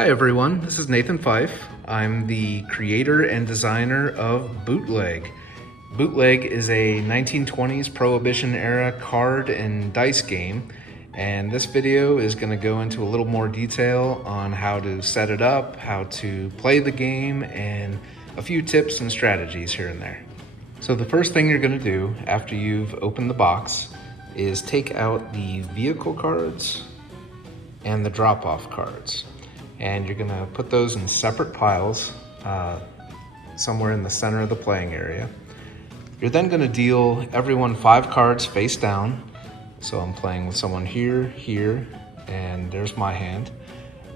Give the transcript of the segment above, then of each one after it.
Hi everyone, this is Nathan Fyffe. I'm the creator and designer of BOOTLEG. BOOTLEG is a 1920s Prohibition-Era card and dice game, and this video is going to go into a little more detail on how to set it up, how to play the game, and a few tips and strategies here and there. So the first thing you're going to do after you've opened the box is take out the vehicle cards and the drop-off cards. And you're gonna put those in separate piles somewhere in the center of the playing area. You're then gonna deal everyone 5 cards face down. So I'm playing with someone here, here, and there's my hand.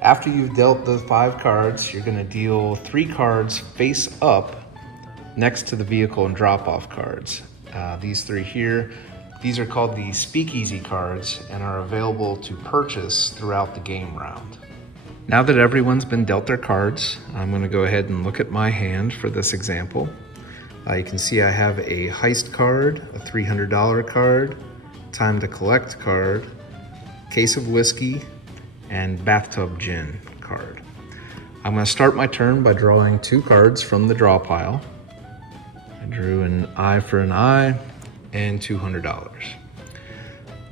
After you've dealt the 5 cards, you're gonna deal 3 cards face up next to the vehicle and drop-off cards. These 3 here, these are called the speakeasy cards and are available to purchase throughout the game round. Now that everyone's been dealt their cards, I'm going to go ahead and look at my hand for this example. You can see I have a heist card, a $300 card, time to collect card, case of whiskey, and bathtub gin card. I'm going to start my turn by drawing 2 cards from the draw pile. I drew an eye for an eye and $200.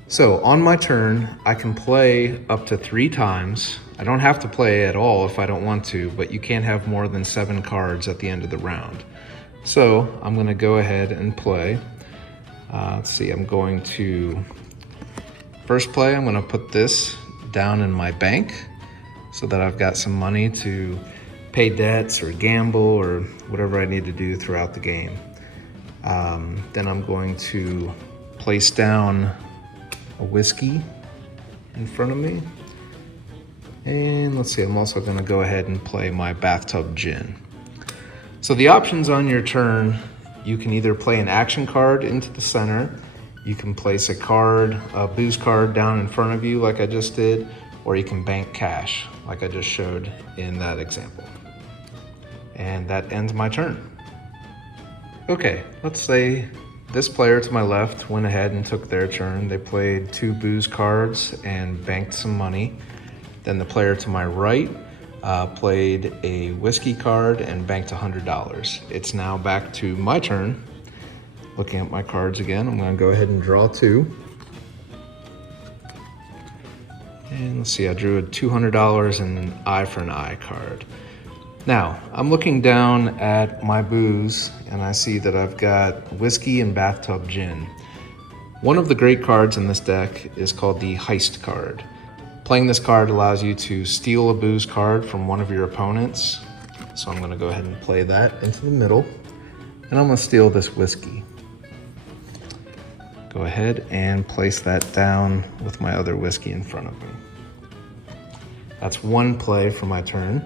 So on my turn, I can play up to 3 times. I don't have to play at all if I don't want to, but you can't have more than 7 cards at the end of the round. So I'm gonna go ahead and play. Let's see, I'm going to, first play, I'm gonna put this down in my bank so that I've got some money to pay debts or gamble or whatever I need to do throughout the game. Then I'm going to place down a whiskey in front of me. And let's see, I'm also going to go ahead and play my bathtub gin. So the options on your turn, you can either play an action card into the center, you can place a card, a booze card down in front of you like I just did, or you can bank cash like I just showed in that example. And that ends my turn. Okay, let's say this player to my left went ahead and took their turn. They played 2 booze cards and banked some money. Then the player to my right played a whiskey card and banked $100. It's now back to my turn. Looking at my cards again, I'm gonna go ahead and draw 2. And let's see, I drew a $200 and an eye for an eye card. Now, I'm looking down at my booze and I see that I've got whiskey and bathtub gin. One of the great cards in this deck is called the heist card. Playing this card allows you to steal a booze card from one of your opponents. So I'm gonna go ahead and play that into the middle. And I'm gonna steal this whiskey. Go ahead and place that down with my other whiskey in front of me. That's one play for my turn.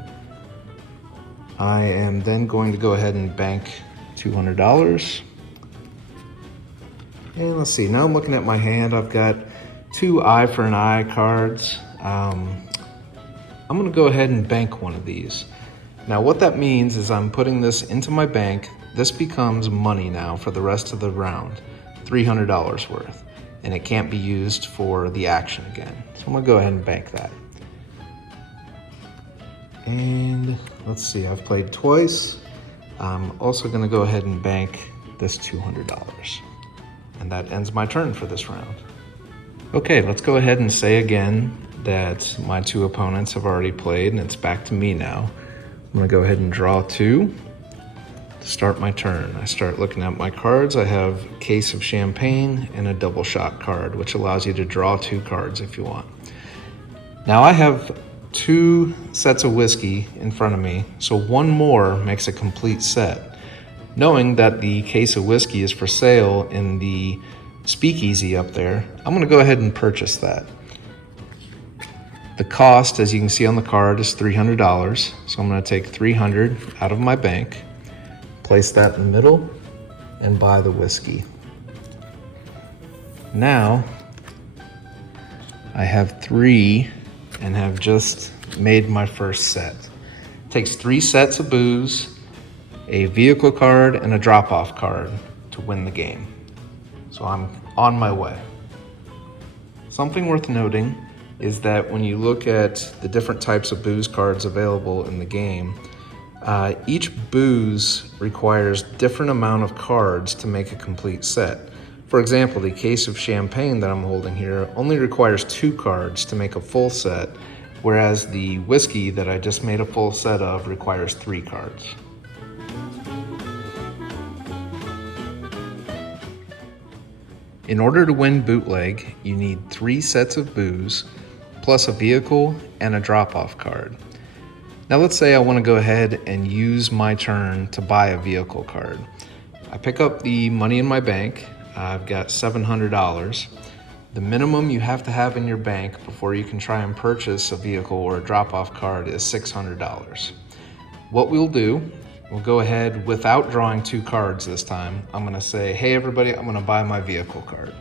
I am then going to go ahead and bank $200. And let's see, now I'm looking at my hand. I've got 2 eye for an eye cards. I'm gonna go ahead and bank one of these. Now what that means is I'm putting this into my bank. This becomes money now for the rest of the round, $300 worth, and it can't be used for the action again. So I'm gonna go ahead and bank that. And let's see, I've played twice. I'm also gonna go ahead and bank this $200. And that ends my turn for this round. Okay, let's go ahead and say again that my 2 opponents have already played and it's back to me now. I'm gonna go ahead and draw 2 to start my turn. I start looking at my cards. I have a case of champagne and a double shot card, which allows you to draw 2 cards if you want. Now I have 2 sets of whiskey in front of me, so 1 more makes a complete set. Knowing that the case of whiskey is for sale in the speakeasy up there, I'm gonna go ahead and purchase that. The cost, as you can see on the card, is $300. So I'm gonna take $300 out of my bank, place that in the middle, and buy the whiskey. Now, I have 3 and have just made my first set. It takes 3 sets of booze, a vehicle card, and a drop-off card to win the game. So I'm on my way. Something worth noting is that when you look at the different types of booze cards available in the game, each booze requires different amount of cards to make a complete set. For example, the case of champagne that I'm holding here only requires 2 cards to make a full set, whereas the whiskey that I just made a full set of requires 3 cards. In order to win Bootleg, you need 3 sets of booze, plus a vehicle and a drop-off card. Now let's say I want to go ahead and use my turn to buy a vehicle card. I pick up the money in my bank. I've got $700. The minimum you have to have in your bank before you can try and purchase a vehicle or a drop-off card is $600. What we'll do, we'll go ahead without drawing 2 cards this time. I'm gonna say, hey everybody, I'm gonna buy my vehicle card.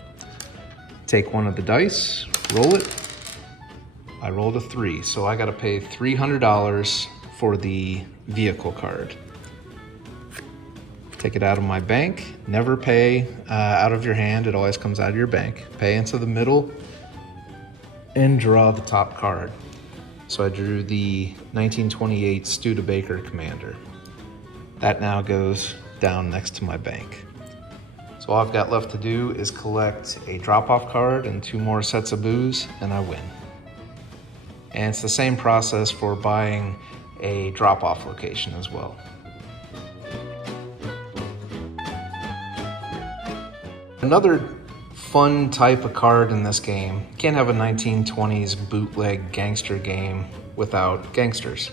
Take one of the dice, roll it. I rolled a 3, so I gotta pay $300 for the vehicle card. Take it out of my bank. Never pay out of your hand, it always comes out of your bank. Pay into the middle and draw the top card. So I drew the 1928 Studebaker Commander. That now goes down next to my bank. So all I've got left to do is collect a drop-off card and 2 more sets of booze, and I win. And it's the same process for buying a drop-off location as well. Another fun type of card in this game, you can't have a 1920s bootleg gangster game without gangsters.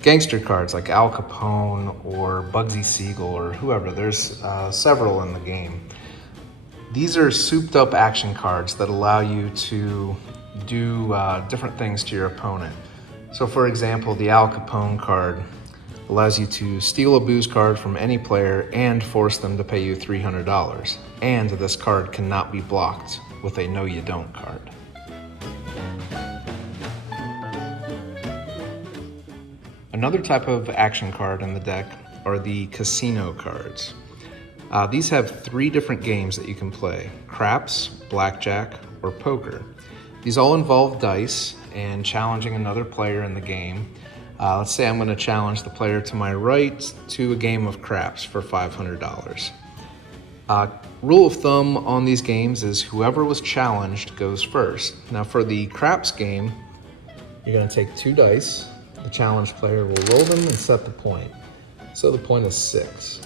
Gangster cards like Al Capone or Bugsy Siegel or whoever, there's several in the game. These are souped up action cards that allow you to do different things to your opponent. So for example, the Al Capone card allows you to steal a booze card from any player and force them to pay you $300. And this card cannot be blocked with a no you don't card. Another type of action card in the deck are the casino cards. These have 3 different games that you can play: craps, blackjack, or poker. These all involve dice and challenging another player in the game. Let's say I'm going to challenge the player to my right to a game of craps for $500. Rule of thumb on these games is whoever was challenged goes first. Now for the craps game, you're going to take 2 dice. The challenged player will roll them and set the point. So the point is 6.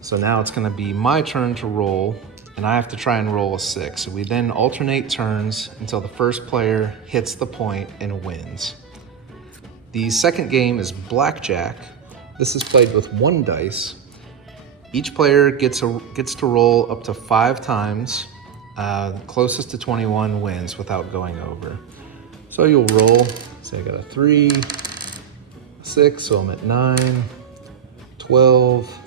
So now it's going to be my turn to roll, and I have to try and roll a 6. So we then alternate turns until the first player hits the point and wins. The second game is blackjack. This is played with 1 dice. Each player gets to roll up to 5 times. Closest to 21 wins without going over. So you'll roll, say I got a 3, 6, so I'm at 9, 12,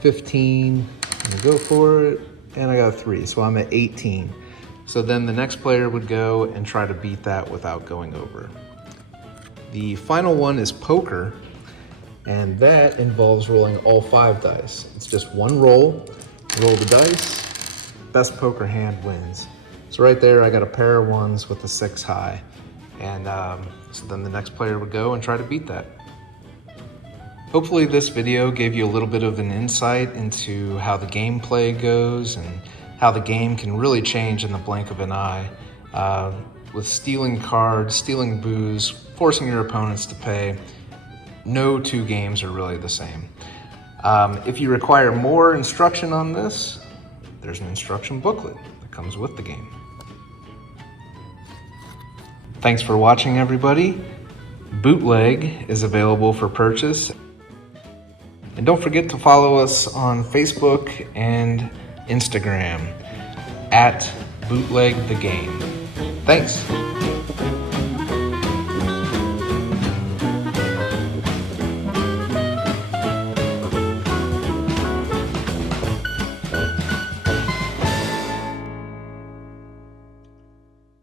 15, and go for it, and I got a 3, so I'm at 18. So then the next player would go and try to beat that without going over. The final one is poker, and that involves rolling all 5 dice. It's just 1 roll the dice, best poker hand wins. So right there, I got a pair of 1s with a 6 high, and so then the next player would go and try to beat that. Hopefully this video gave you a little bit of an insight into how the gameplay goes and how the game can really change in the blink of an eye. With stealing cards, stealing booze, forcing your opponents to pay, no 2 games are really the same. If you require more instruction on this, there's an instruction booklet that comes with the game. Thanks for watching, everybody. Bootleg is available for purchase. And don't forget to follow us on Facebook and Instagram at Bootleg the Game. Thanks.